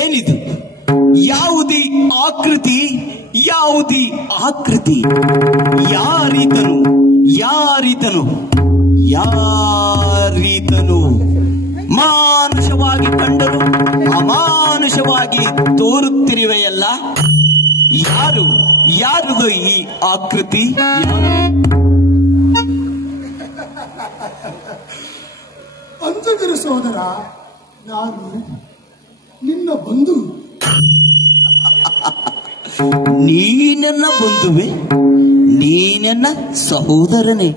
ಏನಿದು? ಯಾವುದಿ ಆಕೃತಿ, ಯಾವುದಿ ಆಕೃತಿ? ಯಾರೀತನು, ಯಾರೀತನು, ಯಾರೀತನು? ಮಾನುಷವಾಗಿ ಕಂಡರು ಅಮಾನುಷವಾಗಿ ತೋರುತ್ತಿರುವೆಯಲ್ಲ. ಯಾರು, ಯಾರದು ಈ ಆಕೃತಿ? ಅಂಜದಿರು ಸೋದರ, ನಾನು ನಿನ್ನ ಬಂಧು. ನೀನನ್ನ ಬಂಧುವೆ? ನೀನನ್ನ ಸಹೋದರನೇ?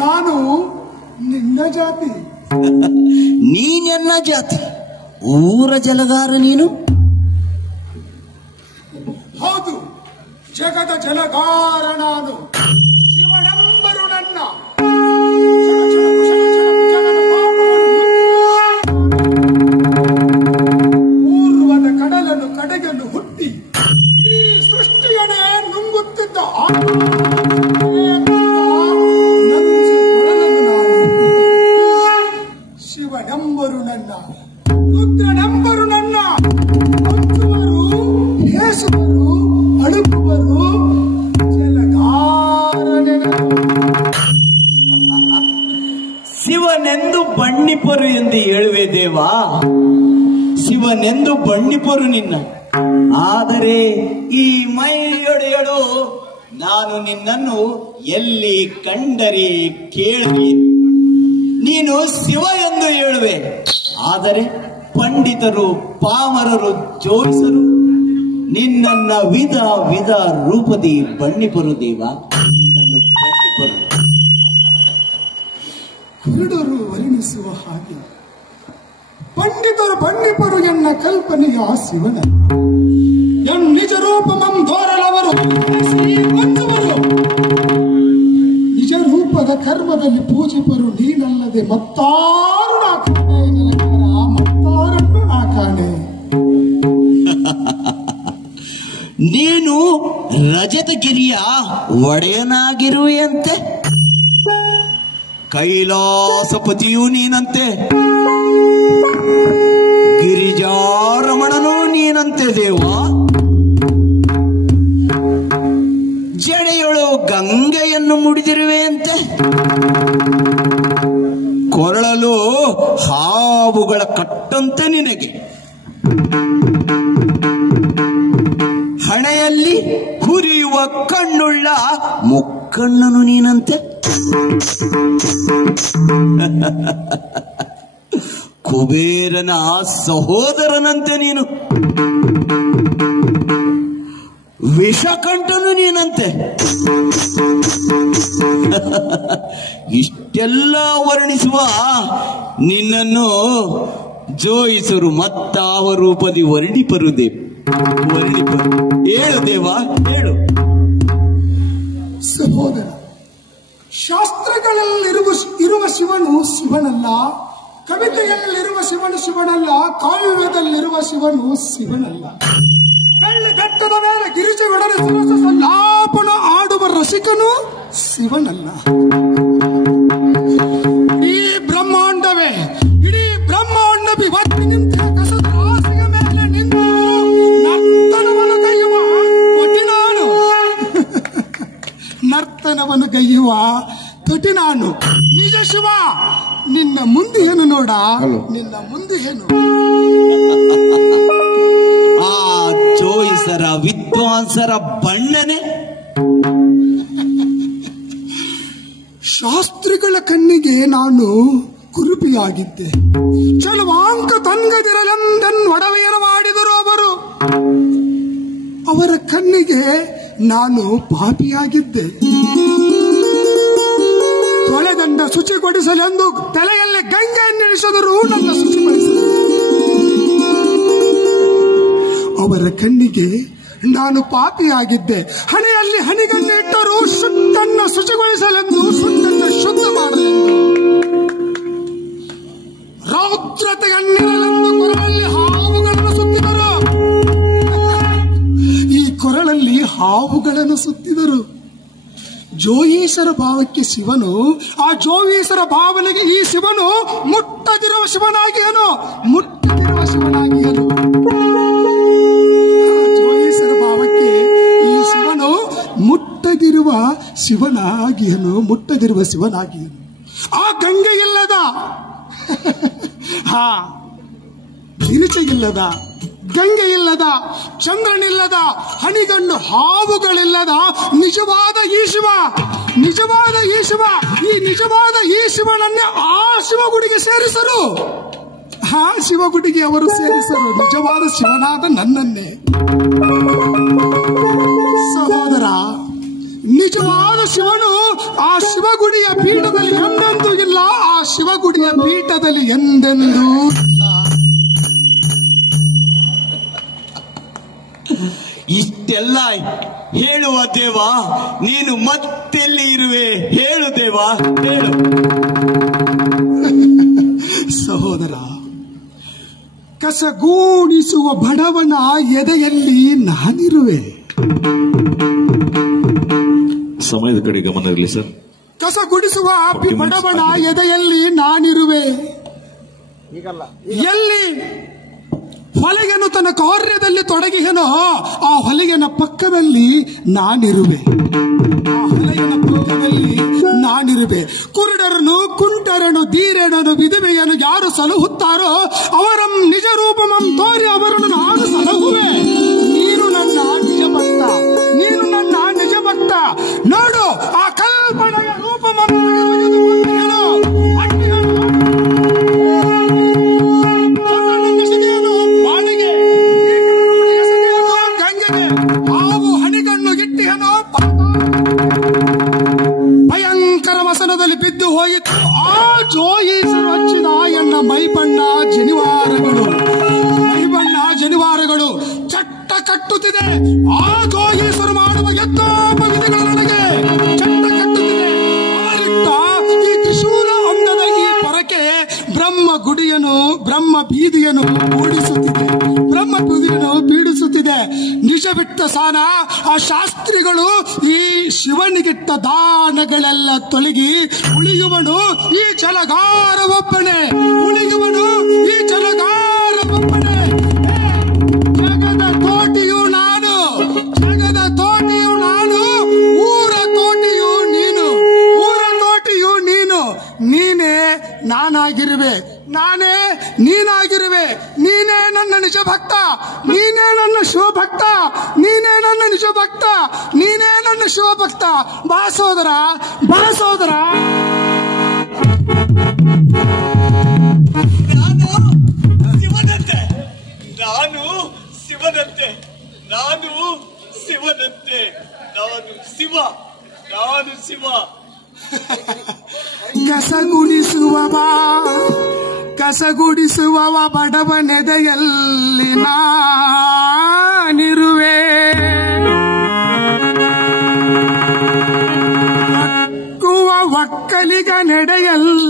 ನಾನು ನಿನ್ನ ಜಾತಿ. ನೀನೆನ್ನ ಜಾತಿ? ಊರ ಜಲಗಾರ ನೀನು? ಹೌದು, ಜಗದ ಜಲಗಾರ ನಾನು. ಶಿವನೆಂಬರು ನನ್ನ. ಪೂರ್ವದ ಕಡಲನ್ನು ಕಡೆಗಲು ಹುಟ್ಟಿ ಈ ಸೃಷ್ಟಿಯನ್ನೇ ನುಂಗುತ್ತಿದ್ದ ಶಿವನೆಂಬರು ನನ್ನ, ರುದ್ರನೆಂಬರು ನನ್ನ. ಹಂಚುವರು, ಹೇಸುವರು, ಅಳುಕುವರು, ಶಿವನೆಂದು ಬಣ್ಣಿಪರು ಎಂದು ಹೇಳುವೆ ದೇವಾ. ಶಿವನೆಂದು ಬಣ್ಣಿಪರು ನಿನ್ನ. ಆದರೆ ಈ ಮೈಯೊಡೆಯಳು ನಾನು ನಿನ್ನನ್ನು ಎಲ್ಲಿ ಕಂಡರೆ ಕೇಳಲಿ. ನೀನು ಶಿವ ಎಂದು ಹೇಳುವೆ, ಆದರೆ ಪಂಡಿತರು, ಪಾಮರರು, ಜೋಯಿಸರು ನಿನ್ನನ್ನ ವಿಧ ವಿಧ ರೂಪದಿ ಬಣ್ಣಿಪರು ದೇವ. ನಿನ್ನನ್ನು ಬಣ್ಣಿಪರು. ಕುರುಡರು ವರ್ಣಿಸುವ ಹಾಗೆ ಪಂಡಿತರು ಬಣ್ಣಿಪರು ಎನ್ನ ಕಲ್ಪನೆಯ ಶಿವನ. ಎನ್ ನಿಜ ರೂಪಮಂ ತೋರಲವರು ನಿಜ ರೂಪದ ಕರ್ಮದಲ್ಲಿ ಪೂಜಿಪರು ನೀನಲ್ಲದೆ ಮತ್ತಾರು ನಾ ಕಾಣೆ. ಮತ್ತಾರನ್ನು ನಾ ಕಾಣೆ. ನೀನು ರಜತಗಿರಿಯ ಒಡೆಯನಾಗಿರುವೆಯಂತೆ. ಕೈಲಾಸಪತಿಯೂ ನೀನಂತೆ, ಗಿರಿಜಾರಮಣನೂ ನೀನಂತೆ ದೇವ. ಜಡೆಯೊಳು ಗಂಗೆಯನ್ನು ಮುಡಿದಿರುವೆಯಂತೆ. ಕೊರಳಲು ಹಾವುಗಳ ಕಟ್ಟಂತೆ ನಿನಗೆ. ಹಣೆಯಲ್ಲಿ ಹುರಿಯುವ ಕಣ್ಣುಳ್ಳ ಮುಕ್ಕಣ್ಣನು ನೀನಂತೆ. ಕುಬೇರನ ಸಹೋದರನಂತೆ ನೀನು. ವಿಷಕಂಠನು ನೀನಂತೆ. ಇಷ್ಟೆಲ್ಲ ವರ್ಣಿಸುವ ನಿನ್ನನ್ನು ಜೋಯಿಸರು ಮತ್ತಾವ ರೂಪದಿ ವರ್ಣಿಪರು ದೇವ. ವರ್ಣಿಪರು. ಹೇಳು ದೇವ, ಹೇಳು. ಸಹೋದರ, ಶಾಸ್ತ್ರಗಳಲ್ಲಿರುವ ಶಿವನು ಶಿವನಲ್ಲ. ಕವಿತೆಯಲ್ಲಿರುವ ಶಿವನು ಶಿವನಲ್ಲ. ಕಾವ್ಯದಲ್ಲಿರುವ ಶಿವನು ಶಿವನಲ್ಲ. ಬೆಳ್ಳಿ ಬೆಟ್ಟದ ಮೇಲೆ ಗಿರಿಜೆಯೊಡನೆ ಲಾಪನ ಆಡುವ ರಸಿಕನು ಶಿವನಲ್ಲ. ಇಡೀ ಬ್ರಹ್ಮಾಂಡವೇ, ಇಡೀ ಬ್ರಹ್ಮಾಂಡವಿ ಒತ್ತಿ ನಿಂತ ಕಸದ ಹಾಸಿಗೆ ಮೇಲೆ ನಿಂತು ನರ್ತನವನ್ನು ಕೈಯುವ ತೊಟಿ ನಾನು. ನರ್ತನವನ್ನು ಗೈಯುವ ತೊಟಿ ನಾನು. ನಿಜ ಶಿವ, ನಿನ್ನ ಮುಂದೆ ಏನು ನೋಡ, ನಿನ್ನ ಮುಂದೆ ಏನು. ಆ ಜೋಯಿಸರ ವಿದ್ವಾಂಸರ ಬಣ್ಣನೆ. ಶಾಸ್ತ್ರಿಗಳ ಕಣ್ಣಿಗೆ ನಾನು ಕುರುಪಿಯಾಗಿದ್ದೆ. ಚಲವಾಂಕ ತನ್ಗದಿರಲೆಂದೊಡವೆಯನ್ನು ಮಾಡಿದರು ಅವರು. ಅವರ ಕಣ್ಣಿಗೆ ನಾನು ಪಾಪಿಯಾಗಿದ್ದೆ. ತೊಳೆದಂಡ ಶುಚಿಗೊಳಿಸಲೆಂದು ತಲೆಯಲ್ಲಿ ಗಂಗೆಯನ್ನಿಳಿಸಿದರೂ ನನ್ನ ಶುಚಿಗೊಳಿಸಲು. ಅವರ ಕಣ್ಣಿಗೆ ನಾನು ಪಾಪಿಯಾಗಿದ್ದೆ. ಹಣೆಯಲ್ಲಿ ಹನಿಗನ್ನಿಟ್ಟರೂ ಶುದ್ಧನ್ನ ಶುಚಿಗೊಳಿಸಲೆಂದು, ಶುದ್ಧನ್ನ ಶುದ್ಧ ಮಾಡಲೆಂದು. ರೌದ್ರತೆಯನ್ನಿರಲೆಂದು ಕೊರಳಲ್ಲಿ ಹಾವುಗಳನ್ನು ಸುತ್ತಿದರು. ಈ ಕೊರಳಲ್ಲಿ ಹಾವುಗಳನ್ನು ಸುತ್ತಿದರು. ಜೋಯೀಶರ ಭಾವಕ್ಕೆ ಶಿವನು, ಆ ಜೋಯೀಶರ ಭಾವನೆಗೆ ಈ ಶಿವನು ಮುಟ್ಟದಿರುವ ಶಿವನಾಗಿ ಏನು ಮುಟ್ಟದಿರುವ ಶಿವನಾಗಿಯನು. ಜೋಯಿಸರ ಭಾವಕ್ಕೆ ಈ ಶಿವನು ಮುಟ್ಟದಿರುವ ಶಿವನಾಗಿಯನು, ಮುಟ್ಟದಿರುವ ಶಿವನಾಗಿಯನು. ಆ ಗಂಗೆ ಇಲ್ಲದ ಗಿರಿಚೆಯಿಲ್ಲದ, ಗಂಗೆ ಇಲ್ಲದ, ಚಂದ್ರನಿಲ್ಲದ, ಹನಿಗಣ್ಣು ಹಾವುಗಳಿಲ್ಲದ ನಿಜವಾದ ಈ ಶಿವ, ನಿಜವಾದ ಈ ಶಿವ, ಈ ನಿಜವಾದ ಈ ಶಿವನನ್ನೇ ಆ ಶಿವಗುಡಿಗೆ ಸೇರಿಸರು, ಆ ಶಿವಗುಡಿಗೆ ಅವರು ಸೇರಿಸರು ನಿಜವಾದ ಶಿವನಾದ ನನ್ನನ್ನೇ. ಸಹೋದರ, ನಿಜವಾದ ಶಿವನು ಆ ಶಿವಗುಡಿಯ ಪೀಠದಲ್ಲಿ ಎಂದೆಂದೂ ಇಲ್ಲ, ಆ ಶಿವಗುಡಿಯ ಪೀಠದಲ್ಲಿ ಎಂದೆಂದೂ ಇಲ್ಲ. ಇಷ್ಟೆಲ್ಲ ಹೇಳುವ ದೇವ, ನೀನು ಮತ್ತೆಲ್ಲಿ ಇರುವೆ ಹೇಳು ದೇವ, ಹೇಳು. ಸಹೋದರ, ಕಸಗೂಡಿಸುವ ಬಡವನ ಎದೆಯಲ್ಲಿ ನಾನಿರುವೆ. ಸಮಯದ ಕಡೆ ಗಮನ ಇರಲಿ ಸರ್. ಕಸ ಗುಡಿಸುವ ಬಡವನ ಎದೆಯಲ್ಲಿ ನಾನಿರುವೆ. ಎಲ್ಲಿ ಹೊಲಿಗೆನು ತನ್ನ ಕಾರ್ಯದಲ್ಲಿ ತೊಡಗಿಹನೋ ಆ ಹೊಲಿಗೆನ ಪಕ್ಕದಲ್ಲಿ ನಾನಿರುವೆ, ಆ ಹೊಲಿಗೆನ ಪಕ್ಕದಲ್ಲಿ ನಾನಿರುವೆ. ಕುರುಡರನು, ಕುಂಟರನು, ಧೀರನನು, ವಿಧವೆಯನ್ನು ಯಾರು ಸಲಹುತ್ತಾರೋ ಅವರಂ ನಿಜ ರೂಪಮಂ ತೋರಿ ಅವರನ್ನು ನಾನು ಸಲಹುವೆ. ನೀನು ನನ್ನ ನಿಜ ಭಕ್ತ, ನೀನು ನನ್ನ ನಿಜ ಭಕ್ತ. ನೋಡು ಆ ಕಲ್ಪನೆಯ ರೂಪಮಂ ಭಯಂಕರ ವಸನದಲ್ಲಿ ಬಿದ್ದು ಹೋಯಿತು. ಆ ಜೋಯಿಸರು ಹಚ್ಚಿದ ಎನ್ನ ಮೈಬಣ್ಣ ಜನಿವಾರಗಳು, ಮೈಬಣ್ಣ ಜನಿವಾರಗಳು ಚಟ್ಟ ಕಟ್ಟುತ್ತಿದೆ. ಆ ಜೋಯಿಸರು ಮಾಡುವ ಯಜ್ಞೋಪವಿಧಿಗಳು ನನಗೆ ಚಟ್ಟ ಕಟ್ಟುತ್ತಿದೆ. ಅವರಿಟ್ಟ ಈ ತ್ರಿಶೂಲ ಅಂದದ ಈ ಪೊರಕೆ ಬ್ರಹ್ಮ ಗುಡಿಯನ್ನು, ಬ್ರಹ್ಮ ಬೀದಿಯನ್ನು ಓಡಿಸುತ್ತಿದೆ, ಬ್ರಹ್ಮ ಬೀದಿಯನ್ನು ಬೀಡಿಸುತ್ತಿದೆ. ನಿಜ ಬಿಟ್ಟ ಸಾನ ಆ ಶಾಸ್ತ್ರಿಗಳು ಈ ಶಿವನಿಗಿಟ್ಟ ದಾನಗಳೆಲ್ಲ ತೊಲಗಿ ಉಳಿಯುವನು ಈ ಜಲಗಾರ ಒಬ್ಬನೇ, ಉಳಿಯುವನು ಈ ಜಲಗಾರ ಒಬ್ಬನೇ. ಜಗದ ಕೋಟಿಯು ನಾನು, ಜಗದ ತೋಟಿಯು ನಾನು, ಊರ ಕೋಟಿಯು ನೀನು, ಊರ ಕೋಟಿಯು ನೀನು. ನೀನೇ ನಾನಾಗಿರುವೆ, ನಾನೇ ನೀನಾಗಿರುವೆ. ನೀನೇ ನನ್ನ ನಿಜ ಭಕ್ತ, ನೀನೇ ನನ್ನ ಶಿವಭಕ್ತ, ನೀನೇ ನನ್ನ ನಿಜ ಭಕ್ತ, ನೀನೇ ನನ್ನ ಶಿವಭಕ್ತ. ಬಾ ಸೋದರ, ಬಾ ಸೋದರ. ನಾನು ಶಿವನಂತೆ, ನಾನು ಶಿವನಂತೆ, ನಾನು ಶಿವನಂತೆ, ನಾನು ಶಿವ, ನಾನು ಶಿವ. ಕಸಗುಡಿಸುವವ, ಕಸಗುಡಿಸುವವ ಬಡವನೆದೆಯಲ್ಲಿ ನಾನಿರುವೆ. ಒಕ್ಕಲಿಗ ನೆಡೆಯಲ್ಲಿ